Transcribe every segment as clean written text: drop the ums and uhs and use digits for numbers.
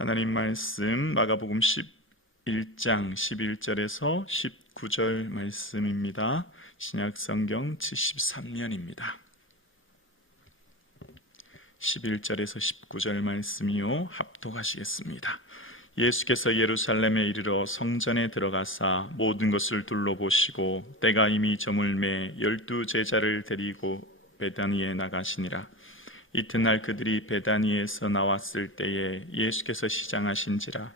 하나님 말씀 마가복음 11장 11절에서 19절 말씀입니다. 신약성경 73면입니다. 11절에서 19절 말씀이요, 합독하시겠습니다. 예수께서 예루살렘에 이르러 성전에 들어가사 모든 것을 둘러보시고 때가 이미 저물매 12 제자를 데리고 베다니에 나가시니라. 이튿날 그들이 베다니에서 나왔을 때에 예수께서 시장하신지라.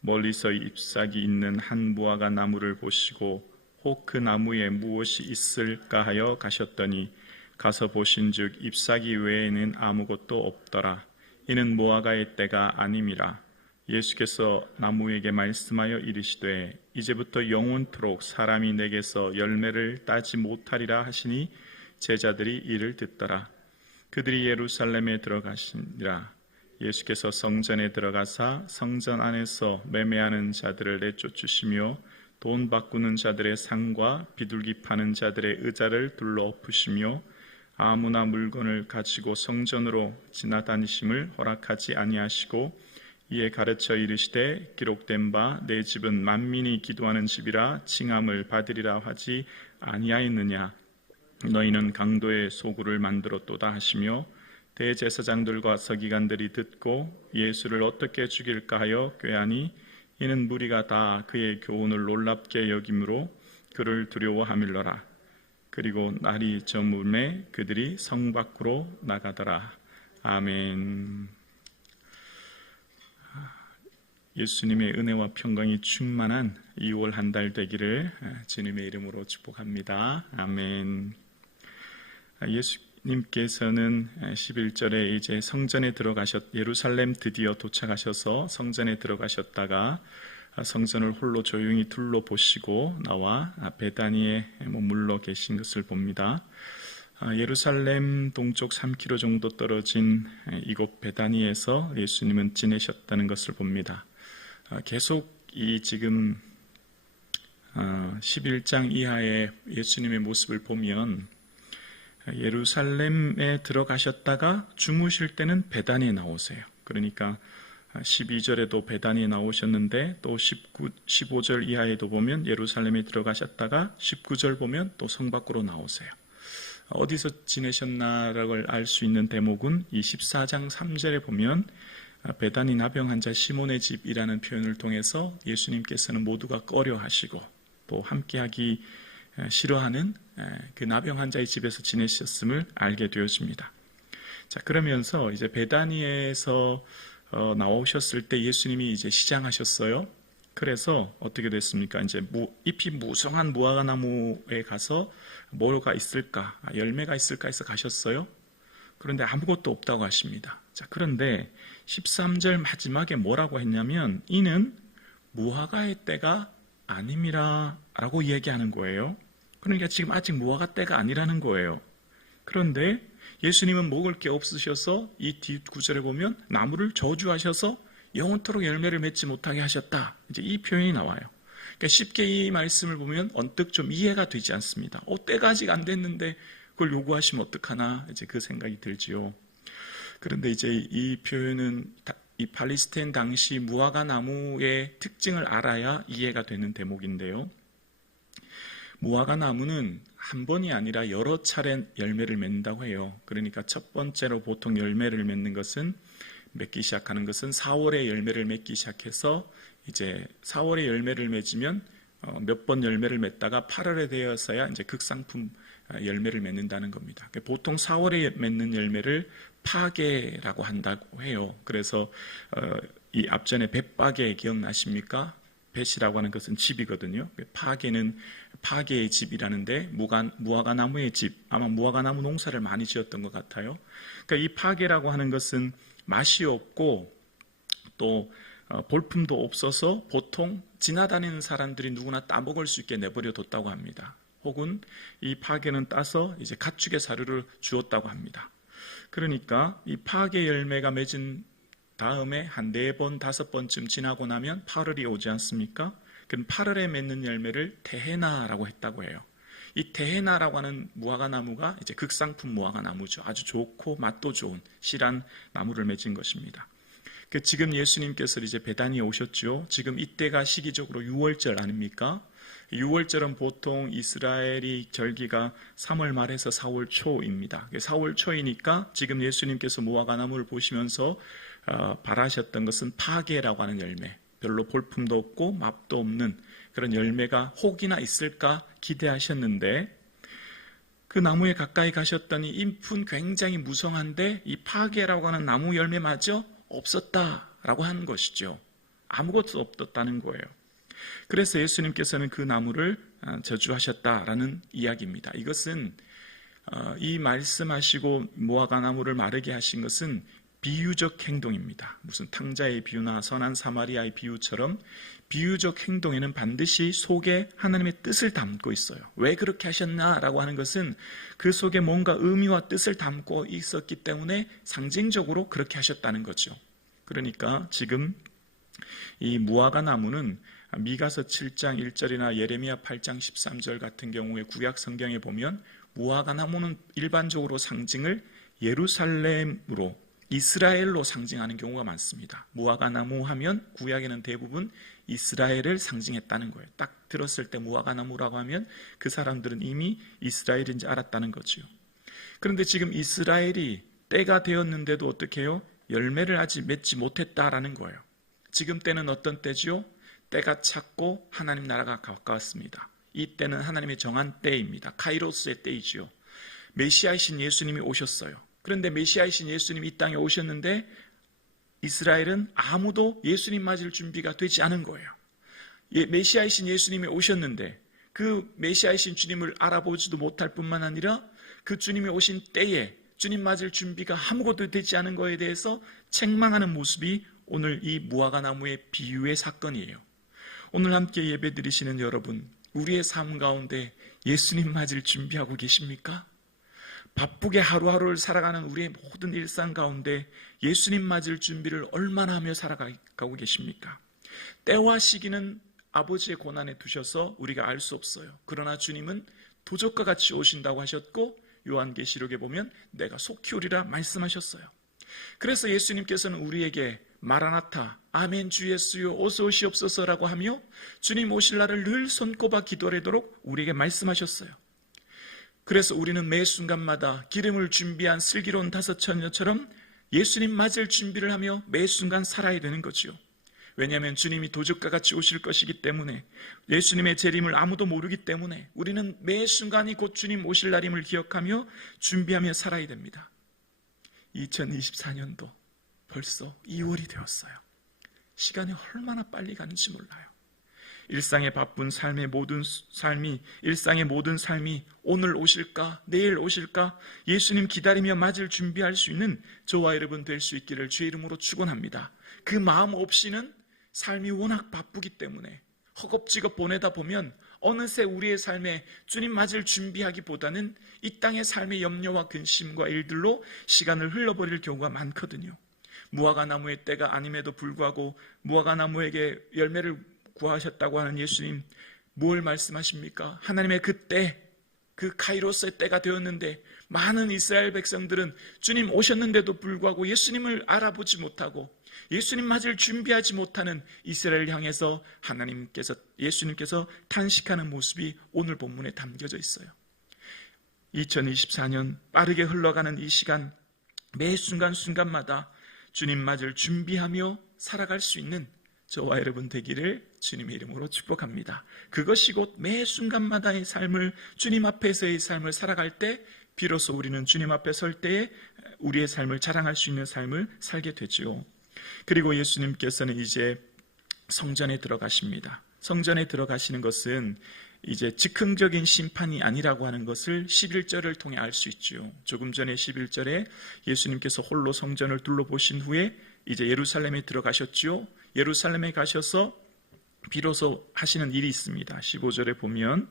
멀리서 잎사귀 있는 한 무화과 나무를 보시고 혹 그 나무에 무엇이 있을까 하여 가셨더니 가서 보신즉 잎사귀 외에는 아무것도 없더라. 이는 무화과의 때가 아님이라. 예수께서 나무에게 말씀하여 이르시되 이제부터 영원토록 사람이 내게서 열매를 따지 못하리라 하시니 제자들이 이를 듣더라. 그들이 예루살렘에 들어가시니라. 예수께서 성전에 들어가사 성전 안에서 매매하는 자들을 내쫓으시며 돈 바꾸는 자들의 상과 비둘기 파는 자들의 의자를 둘러 엎으시며 아무나 물건을 가지고 성전으로 지나다니심을 허락하지 아니하시고 이에 가르쳐 이르시되 기록된 바 내 집은 만민이 기도하는 집이라 칭함을 받으리라 하지 아니하였느냐. 너희는 강도의 소굴을 만들었도다 하시며 대제사장들과 서기관들이 듣고 예수를 어떻게 죽일까 하여 꾀하니 이는 무리가 다 그의 교훈을 놀랍게 여김으로 그를 두려워하밀러라. 그리고 날이 저물매 그들이 성 밖으로 나가더라. 아멘. 예수님의 은혜와 평강이 충만한 2월 한 달 되기를 주님의 이름으로 축복합니다. 아멘. 예수님께서는 11절에 이제 성전에 예루살렘 드디어 도착하셔서 성전에 들어가셨다가 성전을 홀로 조용히 둘러보시고 나와 베다니에 머물러 계신 것을 봅니다. 예루살렘 동쪽 3km 정도 떨어진 이곳 베다니에서 예수님은 지내셨다는 것을 봅니다. 계속 이 지금 11장 이하의 예수님의 모습을 보면 예루살렘에 들어가셨다가 주무실 때는 베다니에 나오세요. 그러니까 12절에도 베다니에 나오셨는데 또 15절 이하에도 보면 예루살렘에 들어가셨다가 19절 보면 또 성 밖으로 나오세요. 어디서 지내셨나를 알 수 있는 대목은 이 14장 3절에 보면 베다니 나병 환자 시몬의 집이라는 표현을 통해서 예수님께서는 모두가 꺼려하시고 또 함께하기 싫어하는 그 나병 환자의 집에서 지내셨음을 알게 되어집니다. 자, 그러면서 이제 베다니에서 나오셨을 때 예수님이 이제 시장하셨어요. 그래서 어떻게 됐습니까? 이제 잎이 무성한 무화과 나무에 가서 뭐가 있을까, 열매가 있을까 해서 가셨어요. 그런데 아무것도 없다고 하십니다. 자, 그런데 13절 마지막에 뭐라고 했냐면 이는 무화과의 때가 아님이라 라고 얘기하는 거예요. 그러니까 지금 아직 무화과 때가 아니라는 거예요. 그런데 예수님은 먹을 게 없으셔서 이 뒷구절에 보면 나무를 저주하셔서 영원토록 열매를 맺지 못하게 하셨다. 이제 이 표현이 나와요. 그러니까 쉽게 이 말씀을 보면 언뜻 좀 이해가 되지 않습니다. 때가 아직 안 됐는데 그걸 요구하시면 어떡하나 이제 그 생각이 들지요. 그런데 이제 이 표현은 이 팔레스타인 당시 무화과 나무의 특징을 알아야 이해가 되는 대목인데요. 무화과 나무는 한 번이 아니라 여러 차례 열매를 맺는다고 해요. 그러니까 첫 번째로 보통 열매를 맺는 것은 맺기 시작하는 것은 4월에 열매를 맺기 시작해서 이제 4월에 열매를 맺으면 몇 번 열매를 맺다가 8월에 되어서야 이제 극상품 열매를 맺는다는 겁니다. 보통 4월에 맺는 열매를 파게라고 한다고 해요. 그래서 이 앞전에 벳바게 기억나십니까? 벳이라고 하는 것은 집이거든요. 파게는 파게의 집이라는데 무화과 나무의 집, 아마 무화과 나무 농사를 많이 지었던 것 같아요. 그러니까 이 파게라고 하는 것은 맛이 없고 또 볼품도 없어서 보통 지나다니는 사람들이 누구나 따먹을 수 있게 내버려 뒀다고 합니다. 혹은 이 파게는 따서 이제 가축의 사료를 주었다고 합니다. 그러니까 이 파게 열매가 맺은 다음에 한 4번, 5번쯤 지나고 나면 8월이 오지 않습니까? 그럼 8월에 맺는 열매를 테헤나라고 했다고 해요. 이 테헤나라고 하는 무화과 나무가 이제 극상품 무화과 나무죠. 아주 좋고 맛도 좋은 실한 나무를 맺은 것입니다. 지금 예수님께서 이제 베다니에 오셨죠. 지금 이때가 시기적으로 6월절 아닙니까? 6월절은 보통 이스라엘이 절기가 3월 말에서 4월 초입니다. 4월 초이니까 지금 예수님께서 무화과나무를 보시면서 바라셨던 것은 파게라고 하는 열매, 별로 볼품도 없고 맛도 없는 그런 열매가 혹이나 있을까 기대하셨는데, 그 나무에 가까이 가셨더니 잎은 굉장히 무성한데 이 파게라고 하는 나무 열매마저 없었다라고 하는 것이죠. 아무것도 없었다는 거예요. 그래서 예수님께서는 그 나무를 저주하셨다라는 이야기입니다. 이것은 이 말씀하시고 무화과 나무를 마르게 하신 것은 비유적 행동입니다. 무슨 탕자의 비유나 선한 사마리아의 비유처럼 비유적 행동에는 반드시 속에 하나님의 뜻을 담고 있어요. 왜 그렇게 하셨나라고 하는 것은 그 속에 뭔가 의미와 뜻을 담고 있었기 때문에 상징적으로 그렇게 하셨다는 거죠. 그러니까 지금 이 무화과 나무는 미가서 7장 1절이나 예레미야 8장 13절 같은 경우에 구약 성경에 보면 무화과 나무는 일반적으로 상징을 예루살렘으로, 이스라엘로 상징하는 경우가 많습니다. 무화과 나무 하면 구약에는 대부분 이스라엘을 상징했다는 거예요. 딱 들었을 때 무화과 나무라고 하면 그 사람들은 이미 이스라엘인지 알았다는 거죠. 그런데 지금 이스라엘이 때가 되었는데도 어떻게 해요? 열매를 아직 맺지 못했다라는 거예요. 지금 때는 어떤 때지요? 때가 찼고 하나님 나라가 가까웠습니다. 이 때는 하나님의 정한 때입니다. 카이로스의 때이지요. 메시아이신 예수님이 오셨어요. 그런데 메시아이신 예수님이 이 땅에 오셨는데 이스라엘은 아무도 예수님 맞을 준비가 되지 않은 거예요. 메시아이신 예수님이 오셨는데 그 메시아이신 주님을 알아보지도 못할 뿐만 아니라 그 주님이 오신 때에 주님 맞을 준비가 아무것도 되지 않은 것에 대해서 책망하는 모습이 오늘 이 무화과 나무의 비유의 사건이에요. 오늘 함께 예배 드리시는 여러분, 우리의 삶 가운데 예수님 맞을 준비하고 계십니까? 바쁘게 하루하루를 살아가는 우리의 모든 일상 가운데 예수님 맞을 준비를 얼마나 하며 살아가고 계십니까? 때와 시기는 아버지의 고난에 두셔서 우리가 알 수 없어요. 그러나 주님은 도적과 같이 오신다고 하셨고 요한계시록에 보면 내가 속히 오리라 말씀하셨어요. 그래서 예수님께서는 우리에게 마라나타, 아멘 주 예수여 어서 오시옵소서라고 하며 주님 오실 날을 늘 손꼽아 기도하도록 우리에게 말씀하셨어요. 그래서 우리는 매 순간마다 기름을 준비한 슬기로운 다섯 처녀처럼 예수님 맞을 준비를 하며 매 순간 살아야 되는 거죠. 왜냐하면 주님이 도적과 같이 오실 것이기 때문에, 예수님의 재림을 아무도 모르기 때문에 우리는 매 순간이 곧 주님 오실 날임을 기억하며 준비하며 살아야 됩니다. 2024년도 벌써 2월이 되었어요. 시간이 얼마나 빨리 가는지 몰라요. 일상의 바쁜 삶의 모든 삶이 오늘 오실까 내일 오실까 예수님 기다리며 맞을 준비할 수 있는 저와 여러분 될 수 있기를 주의 이름으로 축원합니다. 그 마음 없이는 삶이 워낙 바쁘기 때문에 허겁지겁 보내다 보면 어느새 우리의 삶에 주님 맞을 준비하기보다는 이 땅의 삶의 염려와 근심과 일들로 시간을 흘러버릴 경우가 많거든요. 무화과 나무의 때가 아님에도 불구하고 무화과 나무에게 열매를 구하셨다고 하는 예수님, 뭘 말씀하십니까? 하나님의 그때, 그 카이로스의 때가 되었는데 많은 이스라엘 백성들은 주님 오셨는데도 불구하고 예수님을 알아보지 못하고 예수님 맞을 준비하지 못하는 이스라엘을 향해서 예수님께서 탄식하는 모습이 오늘 본문에 담겨져 있어요. 2024년 빠르게 흘러가는 이 시간, 매 순간순간마다 주님 맞을 준비하며 살아갈 수 있는 저와 여러분 되기를 주님의 이름으로 축복합니다. 그것이 곧 매 순간마다의 삶을, 주님 앞에서의 삶을 살아갈 때 비로소 우리는 주님 앞에 설 때에 우리의 삶을 자랑할 수 있는 삶을 살게 되죠. 그리고 예수님께서는 이제 성전에 들어가십니다. 성전에 들어가시는 것은 이제 즉흥적인 심판이 아니라고 하는 것을 11절을 통해 알 수 있죠. 조금 전에 11절에 예수님께서 홀로 성전을 둘러보신 후에 이제 예루살렘에 들어가셨죠. 예루살렘에 가셔서 비로소 하시는 일이 있습니다. 15절에 보면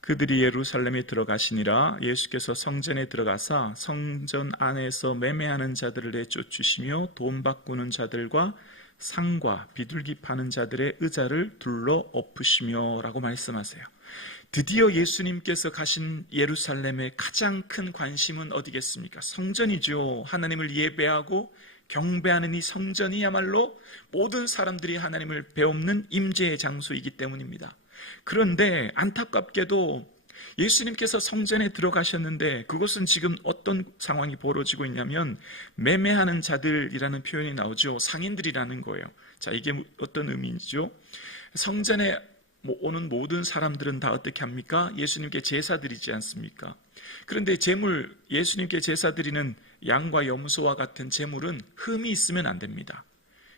그들이 예루살렘에 들어가시니라 예수께서 성전에 들어가사 성전 안에서 매매하는 자들을 내쫓으시며 돈 바꾸는 자들과 상과 비둘기 파는 자들의 의자를 둘러 엎으시며 라고 말씀하세요. 드디어 예수님께서 가신 예루살렘의 가장 큰 관심은 어디겠습니까? 성전이죠. 하나님을 예배하고 경배하는 이 성전이야말로 모든 사람들이 하나님을 배움는 임재의 장소이기 때문입니다. 그런데 안타깝게도 예수님께서 성전에 들어가셨는데 그곳은 지금 어떤 상황이 벌어지고 있냐면 매매하는 자들이라는 표현이 나오죠. 상인들이라는 거예요. 자, 이게 어떤 의미이죠? 성전에 오는 모든 사람들은 다 어떻게 합니까? 예수님께 제사 드리지 않습니까? 그런데 제물, 예수님께 제사 드리는 양과 염소와 같은 제물은 흠이 있으면 안 됩니다.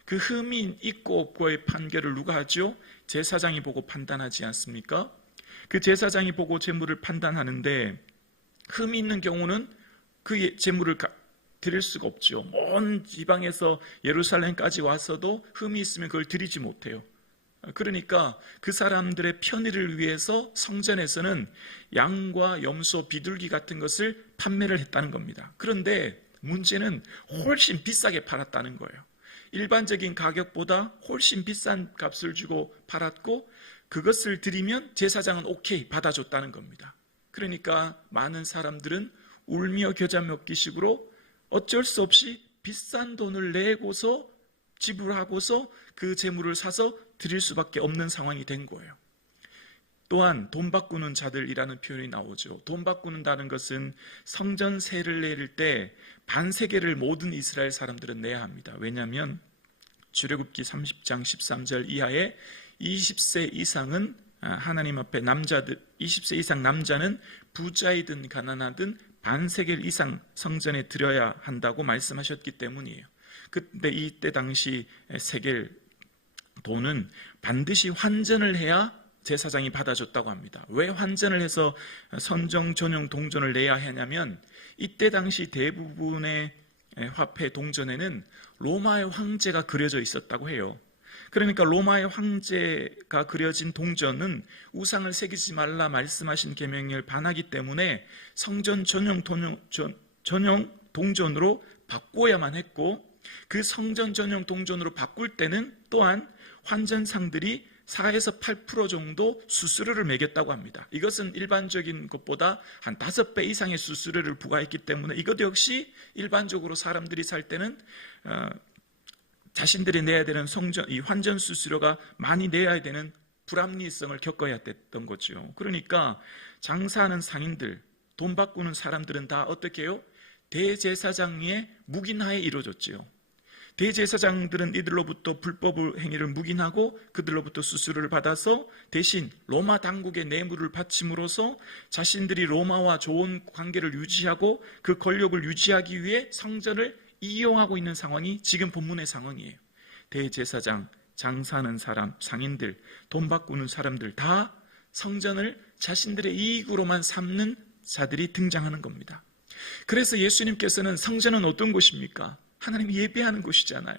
그 흠이 있고 없고의 판결을 누가 하죠? 제사장이 보고 판단하지 않습니까? 그 제사장이 보고 제물을 판단하는데 흠이 있는 경우는 그 제물을 드릴 수가 없죠. 먼 지방에서 예루살렘까지 왔어도 흠이 있으면 그걸 드리지 못해요. 그러니까 그 사람들의 편의를 위해서 성전에서는 양과 염소, 비둘기 같은 것을 판매를 했다는 겁니다. 그런데 문제는 훨씬 비싸게 팔았다는 거예요. 일반적인 가격보다 훨씬 비싼 값을 주고 팔았고 그것을 드리면 제사장은 오케이 받아줬다는 겁니다. 그러니까 많은 사람들은 울며 겨자 먹기식으로 어쩔 수 없이 비싼 돈을 내고서 지불하고서 그 재물을 사서 드릴 수밖에 없는 상황이 된 거예요. 또한 돈 바꾸는 자들이라는 표현이 나오죠. 돈 바꾸는다는 것은 성전세를 내릴 때 반세겔을 모든 이스라엘 사람들은 내야 합니다. 왜냐하면 출애굽기 30장 13절 이하에 20세 이상은 하나님 앞에 남자들, 20세 이상 남자는 부자이든 가난하든 반세겔 이상 성전에 드려야 한다고 말씀하셨기 때문이에요. 그때 이때 당시 세겔 돈은 반드시 환전을 해야 제사장이 받아줬다고 합니다. 왜 환전을 해서 선정 전용 동전을 내야 하냐면 이때 당시 대부분의 화폐 동전에는 로마의 황제가 그려져 있었다고 해요. 그러니까 로마의 황제가 그려진 동전은 우상을 새기지 말라 말씀하신 계명을 반하기 때문에 성전 전용 동전으로 바꿔야만 했고 그 성전 전용 동전으로 바꿀 때는 또한 환전상들이 4에서 8% 정도 수수료를 매겼다고 합니다. 이것은 일반적인 것보다 한 5배 이상의 수수료를 부과했기 때문에 이것 역시 일반적으로 사람들이 살 때는 자신들이 내야 되는 이 환전 수수료가 많이 내야 되는 불합리성을 겪어야 됐던 거죠. 그러니까 장사하는 상인들, 돈 바꾸는 사람들은 다 어떻게 해요? 대제사장의 묵인하에 이루어졌지요. 대제사장들은 이들로부터 불법 행위를 묵인하고 그들로부터 수수료를 받아서 대신 로마 당국의 뇌물을 바침으로써 자신들이 로마와 좋은 관계를 유지하고 그 권력을 유지하기 위해 성전을 이용하고 있는 상황이 지금 본문의 상황이에요. 대제사장, 장사하는 사람, 상인들, 돈 바꾸는 사람들 다 성전을 자신들의 이익으로만 삼는 자들이 등장하는 겁니다. 그래서 예수님께서는 성전은 어떤 곳입니까? 하나님 예배하는 곳이잖아요.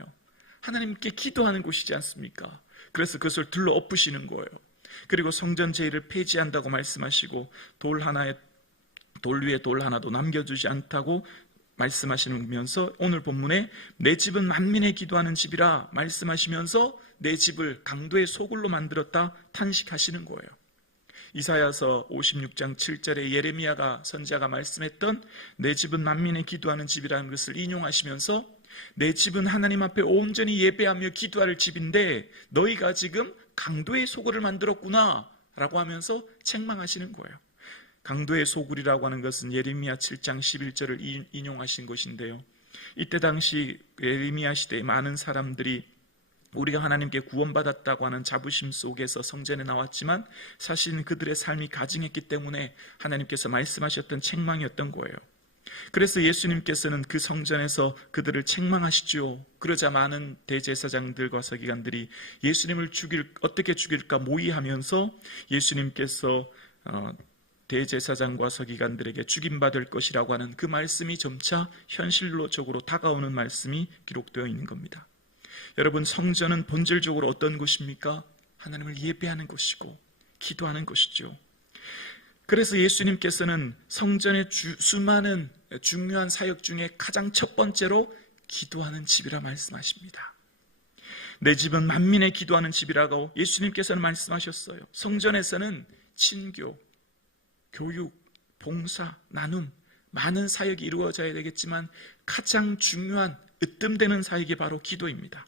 하나님께 기도하는 곳이지 않습니까? 그래서 그것을 둘러 엎으시는 거예요. 그리고 성전 제의를 폐지한다고 말씀하시고 돌 위에 돌 하나도 남겨두지 않다고 말씀하시면서 오늘 본문에 내 집은 만민의 기도하는 집이라 말씀하시면서 내 집을 강도의 소굴로 만들었다 탄식하시는 거예요. 이사야서 56장 7절에 예레미야가 선지자가 말씀했던 내 집은 만민의 기도하는 집이라는 것을 인용하시면서 내 집은 하나님 앞에 온전히 예배하며 기도할 집인데 너희가 지금 강도의 소굴을 만들었구나 라고 하면서 책망하시는 거예요. 강도의 소굴이라고 하는 것은 예레미야 7장 11절을 인용하신 것인데요. 이때 당시 예레미야 시대에 많은 사람들이 우리가 하나님께 구원받았다고 하는 자부심 속에서 성전에 나왔지만 사실은 그들의 삶이 가증했기 때문에 하나님께서 말씀하셨던 책망이었던 거예요. 그래서 예수님께서는 그 성전에서 그들을 책망하시죠. 그러자 많은 대제사장들과 서기관들이 예수님을 어떻게 죽일까 모의하면서 예수님께서 대제사장과 서기관들에게 죽임받을 것이라고 하는 그 말씀이 점차 현실적으로 다가오는 말씀이 기록되어 있는 겁니다. 여러분, 성전은 본질적으로 어떤 곳입니까? 하나님을 예배하는 곳이고 기도하는 곳이죠. 그래서 예수님께서는 성전의 수많은 중요한 사역 중에 가장 첫 번째로 기도하는 집이라 말씀하십니다. 내 집은 만민의 기도하는 집이라고 예수님께서는 말씀하셨어요. 성전에서는 친교, 교육, 봉사, 나눔, 많은 사역이 이루어져야 되겠지만 가장 중요한 으뜸되는 사역이 바로 기도입니다.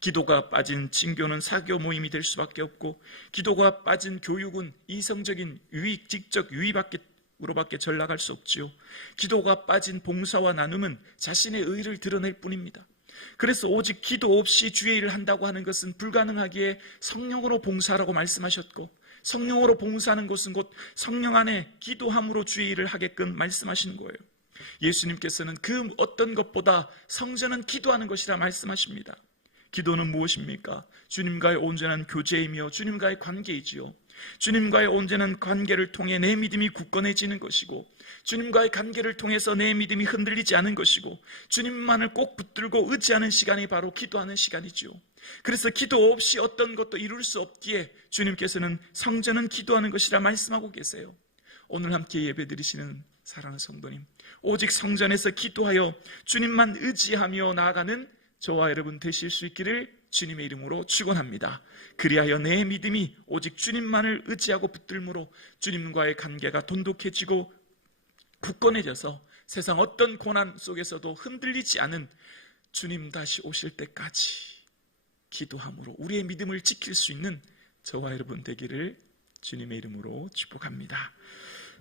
기도가 빠진 친교는 사교 모임이 될 수밖에 없고, 기도가 빠진 교육은 이성적인 유익, 직접 유익으로밖에 전락할 수 없지요. 기도가 빠진 봉사와 나눔은 자신의 의를 드러낼 뿐입니다. 그래서 오직 기도 없이 주의 일을 한다고 하는 것은 불가능하기에 성령으로 봉사하라고 말씀하셨고, 성령으로 봉사하는 것은 곧 성령 안에 기도함으로 주의 일을 하게끔 말씀하시는 거예요. 예수님께서는 그 어떤 것보다 성전은 기도하는 것이라 말씀하십니다. 기도는 무엇입니까? 주님과의 온전한 교제이며 주님과의 관계이지요. 주님과의 온전한 관계를 통해 내 믿음이 굳건해지는 것이고, 주님과의 관계를 통해서 내 믿음이 흔들리지 않은 것이고, 주님만을 꼭 붙들고 의지하는 시간이 바로 기도하는 시간이지요. 그래서 기도 없이 어떤 것도 이룰 수 없기에 주님께서는 성전은 기도하는 것이라 말씀하고 계세요. 오늘 함께 예배드리시는 사랑하는 성도님, 오직 성전에서 기도하여 주님만 의지하며 나아가는 저와 여러분 되실 수 있기를 주님의 이름으로 축원합니다. 그리하여 내 믿음이 오직 주님만을 의지하고 붙들므로 주님과의 관계가 돈독해지고 굳건해져서 세상 어떤 고난 속에서도 흔들리지 않은 주님 다시 오실 때까지 기도함으로 우리의 믿음을 지킬 수 있는 저와 여러분 되기를 주님의 이름으로 축복합니다.